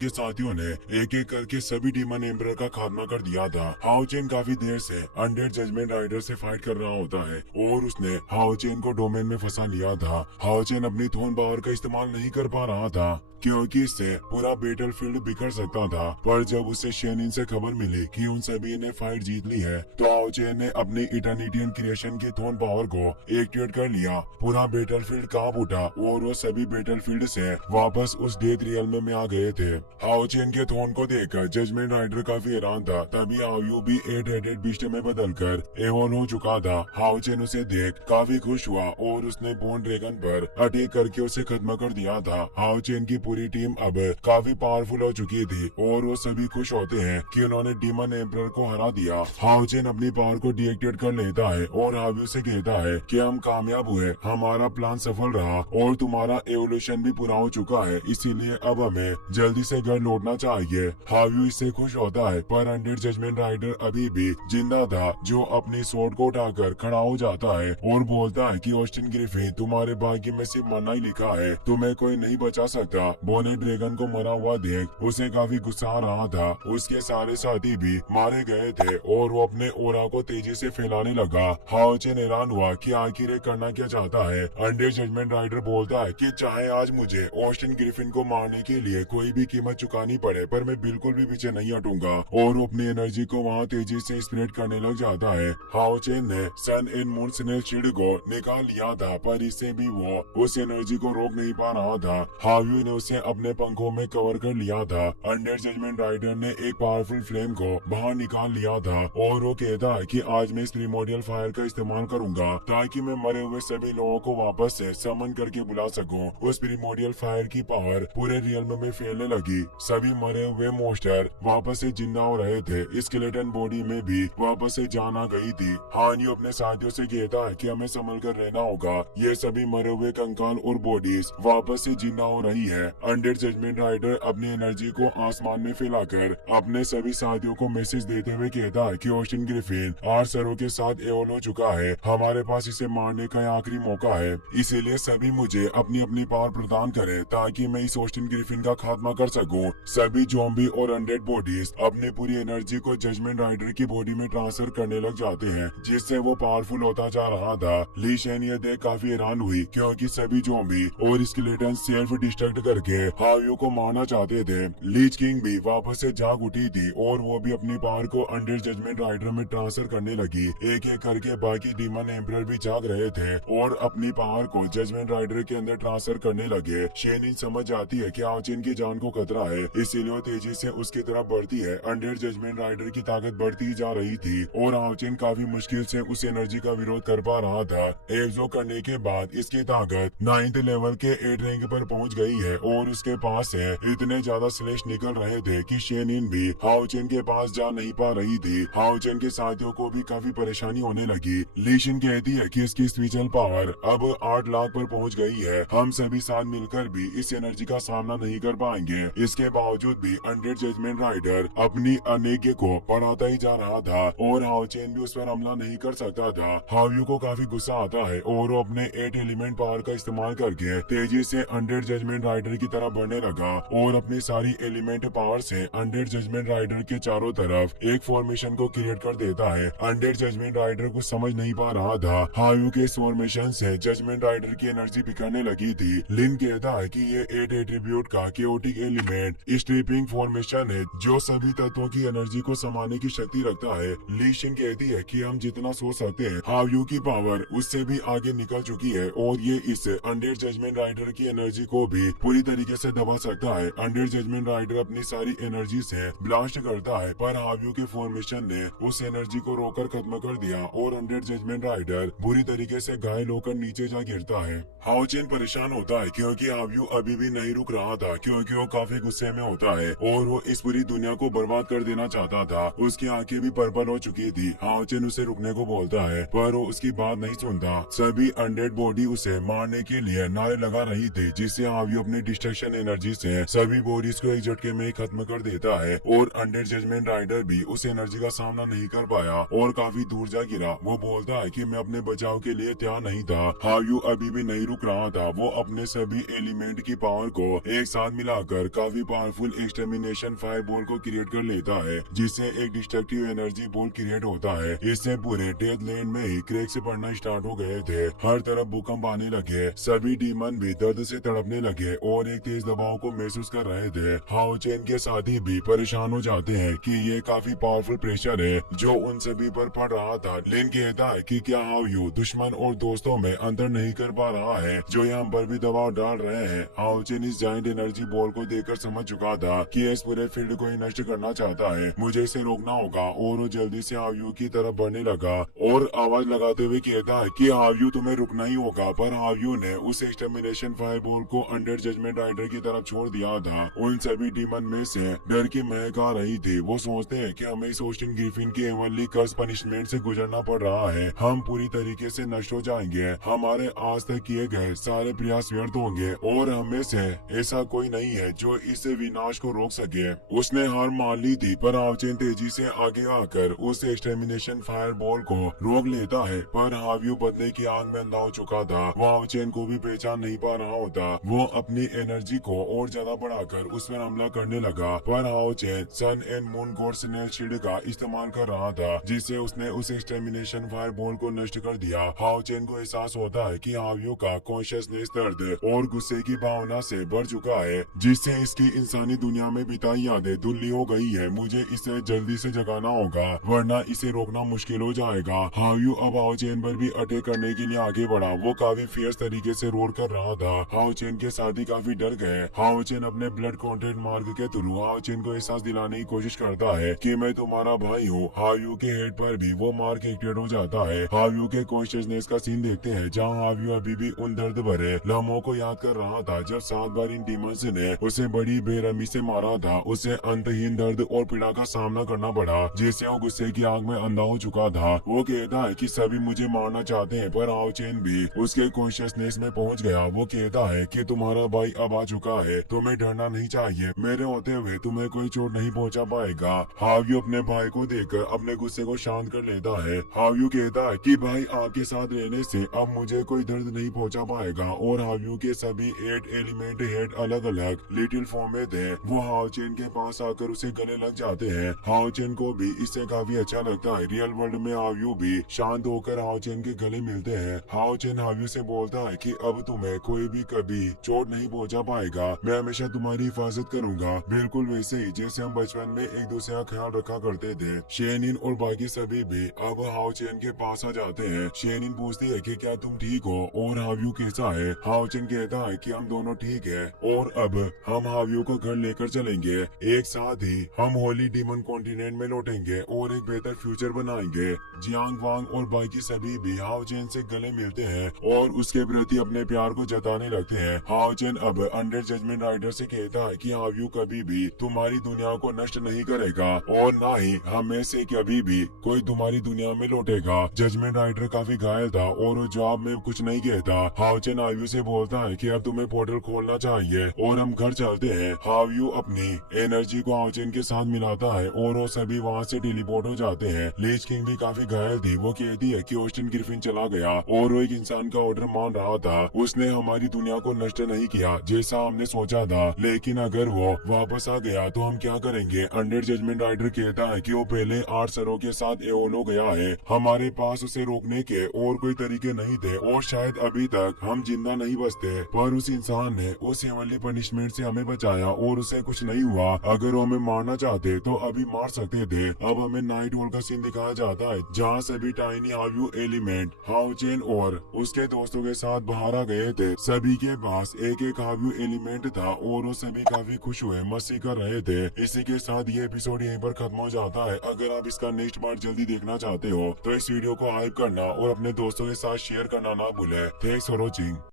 के साथियों ने एक एक करके सभी डीमन एम्बरर का खात्मा कर दिया था। हाओ चेन काफी देर से अनडेड जजमेंट राइडर से फाइट कर रहा होता है और उसने हाओ चेन को डोमेन में फंसा लिया था। हाओ चेन अपनी थोन पावर का इस्तेमाल नहीं कर पा रहा था क्योंकि इससे पूरा बैटलफील्ड बिखर सकता था। पर जब उसे शेनिन से खबर मिली कि उन सभी ने फाइट जीत ली है तो हाओ चेन ने अपनी इटर्निटियन क्रिएशन की थोन पावर को एक्टिवेट कर लिया। पूरा बैटलफील्ड कांप उठा और वो सभी बैटलफील्ड से वापस उस डेथ रियल्म में आ गए थे। हाओ चेन के थोन को देखकर जजमेंट राइडर काफी हैरान था। तभी हाओ यू भी 8 हेडेड बीस्ट में बदलकर एवोन हो चुका था। हाओ चेन उसे देख काफी खुश हुआ और उसने बोन ड्रैगन पर अटैक करके उसे खत्म कर दिया था। हाओ चेन की पूरी टीम अब काफी पावरफुल हो चुकी थी और वो सभी खुश होते हैं कि उन्होंने डीमन एम्परर को हरा दिया। हाओ चेन अपनी पावर को डीएक्टिवेट कर लेता है और हाओ यू से कहता है कि हम कामयाब हुए, हमारा प्लान सफल रहा और तुम्हारा एवोल्यूशन भी पूरा हो चुका है, इसीलिए अब हमें जल्दी से घर लौटना चाहिए। हाओ यू इससे खुश होता है पर अनडेड जजमेंट राइडर अभी भी जिंदा था, जो अपनी स्वॉर्ड को उठाकर खड़ा हो जाता है और बोलता है कि ऑस्टिन ग्रिफिन, तुम्हारे भाग्य में सिर्फ मरना ही लिखा है, तुम्हें कोई नहीं बचा सकता। बोने ड्रैगन को मरा हुआ देख उसे काफी गुस्सा आ रहा था। उसके सारे साथी भी मारे गए थे और वो अपने ओरा को तेजी से फैलाने लगा। हाओ चेन हैरान हुआ कि आखिर ये करना क्या चाहता है। अनडेड जजमेंट राइडर बोलता है कि चाहे आज मुझे ऑस्टिन ग्रिफिन को मारने के लिए कोई भी कीमत चुकानी पड़े, पर मैं बिल्कुल भी पीछे नहीं हटूंगा, और वो अपनी एनर्जी को वहाँ तेजी से स्प्रेड करने लग जाता है। हाओ चेन ने सन एंड मून स्नेल शील्ड को निकाल लिया था पर इससे भी वो उस एनर्जी को रोक नहीं पा रहा था। हाओ यू ने उसे अपने पंखों में कवर कर लिया था। अनडेड जजमेंट राइडर ने एक पावरफुल फ्लेम को बाहर निकाल लिया था और वो कहता है कि आज मैं इस प्रिमोडियल फायर का इस्तेमाल करूंगा ताकि मैं मरे हुए सभी लोगों को वापस से समन करके बुला सकूं। उस प्रिमोडियल फायर की पावर पूरे रियल्म में फैलने लगी। सभी मरे हुए मोस्टर वापस से जिंदा हो रहे थे। स्केलेटन बॉडी में भी वापस से जान आ गई थी। हान यू अपने साथियों से कहता है कि हमें संभल कर रहना होगा, ये सभी मरे हुए कंकाल और बॉडीज वापस से जिंदा हो रही है। अनडेड जजमेंट राइडर अपनी एनर्जी को आसमान में फैलाकर अपने सभी साथियों को मैसेज देते हुए कहता है कि ऑस्टिन ग्रिफिन आर्सरों के साथ एवोल हो चुका है, हमारे पास इसे मारने का आखिरी मौका है, इसीलिए सभी मुझे अपनी अपनी पावर प्रदान करें ताकि मैं इस ऑस्टिन ग्रिफिन का खात्मा कर सकूं। सभी ज़ॉम्बी और अनडेड बॉडीज अपनी पूरी एनर्जी को जजमेंट राइडर की बॉडी में ट्रांसफर करने लग जाते हैं, जिससे वो पावरफुल होता जा रहा था। ली शेन ये देख काफी हैरान हुई क्योंकि सभी ज़ॉम्बी और स्केलेटन सेल्फ डिस्ट्रक्ट करके हाओ यू को मारना चाहते थे। लीच किंग भी वापस से जाग उठी थी और वो भी अपनी पावर को अनडेड जजमेंट राइडर में ट्रांसफर करने लगी। एक एक करके बाकी डीमन एम्परर भी जाग रहे थे और अपनी पावर को जजमेंट राइडर के अंदर ट्रांसफर करने लगे। शेनिन समझ जाती है कि हाओ चेन की जान को खतरा है, इसीलिए वो तेजी से उसकी तरफ बढ़ती है। अनडेड जजमेंट राइडर की ताकत बढ़ती जा रही थी और हाओ चेन काफी मुश्किल से उस एनर्जी का विरोध कर पा रहा था। एब्जॉर्ब करने के बाद इसकी ताकत 9th लेवल के 8 रैंक पर पहुंच गई है और उसके पास से इतने ज्यादा स्लेश निकल रहे थे कि शेनिन भी हाओ चेन के पास जा नहीं पा रही थी। हाओ चेन के साथियों को भी काफी परेशानी होने लगी। लीशिन कहती है कि इसकी स्पिरिचुअल पावर अब 8 लाख पर पहुंच गई है, हम सभी साथ मिलकर भी इस एनर्जी का सामना नहीं कर पाएंगे। इसके बावजूद भी अनडेड जजमेंट राइडर अपनी अनेग्य को बढ़ाता ही जा रहा था और हाओ चेन भी उस पर हमला नहीं कर सकता था। हाओ यू को काफी गुस्सा आता है और वो अपने 8 एलिमेंट पावर का इस्तेमाल करके तेजी से अनडेड जजमेंट राइडर की तरफ बढ़ने लगा और अपनी सारी एलिमेंट पावर से अनडेड जजमेंट राइडर के चारों तरफ एक फॉर्मेशन को क्रिएट कर देता है। अनडेड जजमेंट राइडर को समझ नहीं पा रहा था हाओ यू के इस फॉर्मेशन से जजमेंट राइडर की एनर्जी बिखरने लगी थी। लिन कहता है कि ये 8 एट्रीब्यूट का केओटिक एलिमेंट स्ट्रिपिंग फॉर्मेशन है जो सभी तत्वों की एनर्जी को समाने की शक्ति रखता है। ली शिन कहती है कि हम जितना सोच सकते हैं हाओ यू की पावर उससे भी आगे निकल चुकी है और ये इस अनडेड जजमेंट राइडर की एनर्जी को भी पूरी तरीके से दबा सकता है। अनडेड जजमेंट राइडर अपनी सारी एनर्जी से ब्लास्ट करता है पर हाओ यू के फॉर्मेशन ने उस एनर्जी को रोककर खत्म कर दिया और अनडेड जजमेंट राइडर बुरी तरीके से घायल होकर नीचे जा गिरता है। हाओ चेन परेशान होता है क्योंकि हाओ यू अभी भी नहीं रुक रहा था क्योंकि वो काफी गुस्से में होता है और वो इस पूरी दुनिया को बर्बाद कर देना चाहता था। उसकी आंखें भी पर्पल हो चुकी थी। हाओ चेन उसे रुकने को बोलता है पर वो उसकी बात नहीं सुनता। सभी अनडेड बॉडी उसे मारने के लिए नारे लगा रही थी, जिससे हाओ यू अपनी डिस्ट्रक्शन एनर्जी से सभी बॉडीज को एक झटके में ही खत्म कर देता है और अनडेड जजमेंट राइडर भी उस एनर्जी का सामना नहीं कर पाया और काफी दूर जा गिरा। वो बोलता है कि मैं अपने बचाव के लिए तैयार नहीं था। हाओ यू अभी भी नहीं रुक रहा था। वो अपने सभी एलिमेंट की पावर को एक साथ मिलाकर काफी पावरफुल एक्सटर्मिनेशन फायर बॉल को क्रिएट कर लेता है, जिससे एक डिस्ट्रक्टिव एनर्जी बॉल क्रिएट होता है। इससे पूरे डेथ लैंड में ही क्रैक से पड़ना स्टार्ट हो गए थे। हर तरफ भूकंप आने लगे, सभी डीमन भी दर्द से तड़पने लगे और एक तेज दबाव को महसूस कर रहे थे। हाओ चेन के साथी भी परेशान हो जाते हैं कि ये काफी पावरफुल प्रेशर है जो उन सभी पर पड़ रहा था। लिन कहता है कि क्या हाओ यू दुश्मन और दोस्तों में अंतर नहीं कर पा रहा है जो यहाँ पर भी दबाव डाल रहे हैं। हाओ चेन इस जायंट एनर्जी बॉल को देखकर समझ चुका था कि इस पूरे फील्ड को ही नष्ट करना चाहता है, मुझे इसे रोकना होगा। और वो जल्दी से हाओ यू की तरफ बढ़ने लगा और आवाज लगाते हुए कहता है कि हाओ यू तुम्हें रुकना ही होगा। पर हाओ यू ने उस एक्सटर्मिनेशन फायर बॉल को अंडर जजमेंट राइडर की तरफ छोड़ दिया था। उन सभी डीमन में से डर की महक आ रही थी। वो सोचते हैं कि हमें इस ऑस्टिन ग्रिफिन की एवनली कर्स पनिशमेंट से गुजरना पड़ रहा है, हम पूरी तरीके से नष्ट हो जाएंगे, हमारे आज तक किए गए सारे प्रयास व्यर्थ होंगे और हमें से ऐसा कोई नहीं है जो इस विनाश को रोक सके। उसने हार मान ली थी पर हाओ चेन तेजी से आगे आकर उस एक्सटर्मिनेशन फायर बॉल को रोक लेता है। पर हाओ यू बदले की आग में अंधा हो चुका था, वो हाओ चेन को भी पहचान नहीं पा रहा होता। वो अपनी एनर्जी को और ज्यादा बढ़ाकर उस पर हमला करने लगा, पर Hao Chen sun and moon god snail shield का इस्तेमाल कर रहा था, जिससे उसने उस एक्सटर्मिनेशन फायर बॉल को नष्ट कर दिया। हाओ चेन को एहसास होता है कि हाओ यू का कॉन्शियसनेस दर्द और गुस्से की भावना से भर चुका है, जिससे इसकी इंसानी दुनिया में बिताई यादें धुंधली हो गई है। मुझे इसे जल्दी से जगाना होगा वरना इसे रोकना मुश्किल हो जाएगा। हाओ यू अब हाओ चेन पर भी अटैक करने के लिए आगे बढ़ा। वो काफी फियर्स तरीके से रोर कर रहा था। हाओ चेन के साथी काफी डर गए। हाओ चेन अपने ब्लड कॉन्टेक्ट मार्ग के थ्रू हाओ चेन को एहसास दिलाने की कोशिश करता है कि मैं तुम्हारा भाई हूँ। हाओ यू के हेड पर भी वो मार्क एक्टिवेट हो जाता है। हाओ यू के कॉन्शियसनेस का सीन देखते हैं जहाँ हाओ यू अभी भी उन दर्द भरे लम्हों को याद कर रहा था जब 7 बार इन डीमंस ने उसे बड़ी बेरहमी से मारा था। उसे अंतहीन दर्द और पीड़ा का सामना करना पड़ा, जिससे वो गुस्से की आग में अंधा हो चुका था। वो कहता है कि सभी मुझे मारना चाहते हैं, पर हाओ चेन भी उसके कॉन्शियसनेस में पहुंच गया। वो कहता है कि तुम्हारा भाई अब आ चुका है, तुम्हें डरना नहीं चाहिए, मेरे होते हुए तुम्हें कोई चोट नहीं पहुंचा पाएगा। हाओ यू अपने भाई को देखकर अपने गुस्से को शांत कर लेता है। हाओ यू कहता है कि भाई आपके साथ रहने से अब मुझे कोई दर्द नहीं पहुंचा पाएगा। और हाओ यू के सभी 8 एलिमेंट हेड अलग अलग लिटिल फॉर्म में थे। वो हाओ चेन के पास आकर उसे गले लग जाते हैं। हाओ चेन को भी इससे काफी अच्छा लगता है। रियल वर्ल्ड में हाओ यू भी शांत होकर हाओ चेन के गले मिलते हैं। हाओ चेन हाओ यू से बोलता है कि अब तुम्हें कोई भी कभी चोट नहीं पहुंचा पाएगा, मैं हमेशा तुम्हारी हिफाजत करूंगा, बिल्कुल वैसे ही जैसे हम बचपन में एक दूसरे का ख्याल रखा करते थे। शेनिन और बाकी सभी भी अब हाओ चेन के पास आ जाते हैं। शेनिन पूछती है कि क्या तुम ठीक हो और हाओ यू कैसा है। हाओ चेन कहता है कि हम दोनों ठीक है और अब हम हाओ यू को घर लेकर चलेंगे, एक साथ ही हम होली डीमन कॉन्टिनेंट में लौटेंगे और एक बेहतर फ्यूचर बनाएंगे। जियांग वांग और बाकी सभी भी हाओ चेन से गले मिलते हैं और उसके प्रति अपने प्यार को जताने लगते हैं। हाओ चेन अब अंडर जजमेंट राइडर से कहता है कि हाओ यू कभी भी तुम्हारी दुनिया को नष्ट नहीं करेगा और ना ही हमें से कभी भी कोई तुम्हारी दुनिया में लौटेगा। जजमेंट राइडर काफी घायल था और वो जवाब में कुछ नहीं कहता। हाओ चेन हाओ यू से बोलता है कि अब तुम्हें पोर्टल खोलना चाहिए और हम घर चलते हैं। हाओ यू अपनी एनर्जी को हाओ चेन के साथ मिलाता है और वो सभी वहाँ से टेलीपोर्ट हो जाते हैं। लीच किंग भी काफी घायल थी। वो कहती है कि ऑस्टिन ग्रिफिन चला गया और वो एक इंसान का ऑर्डर मान रहा था। उसने हमारी दुनिया को नष्ट नहीं किया जैसा हमने सोचा था, लेकिन अगर वो वापस आ गया तो हम क्या करेंगे। अंडर जजमेंट राइडर कहता है कि वो पहले 8 सरों के साथ एओलो गया है, हमारे पास उसे रोकने के और कोई तरीके नहीं थे और शायद अभी तक हम जिंदा नहीं बचते, पर उस इंसान ने उस हेवनली पनिशमेंट से हमें बचाया और उसे कुछ नहीं हुआ। अगर वो हमें मारना चाहते तो अभी मार सकते थे। अब हमें नाइट वॉल का सीन दिखाया जाता है जहाँ सभी टाइनी हाओ यू एलिमेंट हाओ चेन और उसके दोस्तों के साथ बाहर आ गए थे। सभी के पास एक एक हाओ यू एलिमेंट था और वो सभी काफी खुश हुए, मस्ती कर रहे थे। इसी के साथ ये एपिसोड यहीं पर खत्म हो जाता है। अगर आप इसका नेक्स्ट पार्ट जल्दी देखना चाहते हो तो इस वीडियो को हाइप करना और अपने दोस्तों के साथ शेयर करना ना भूले। Thanks for watching.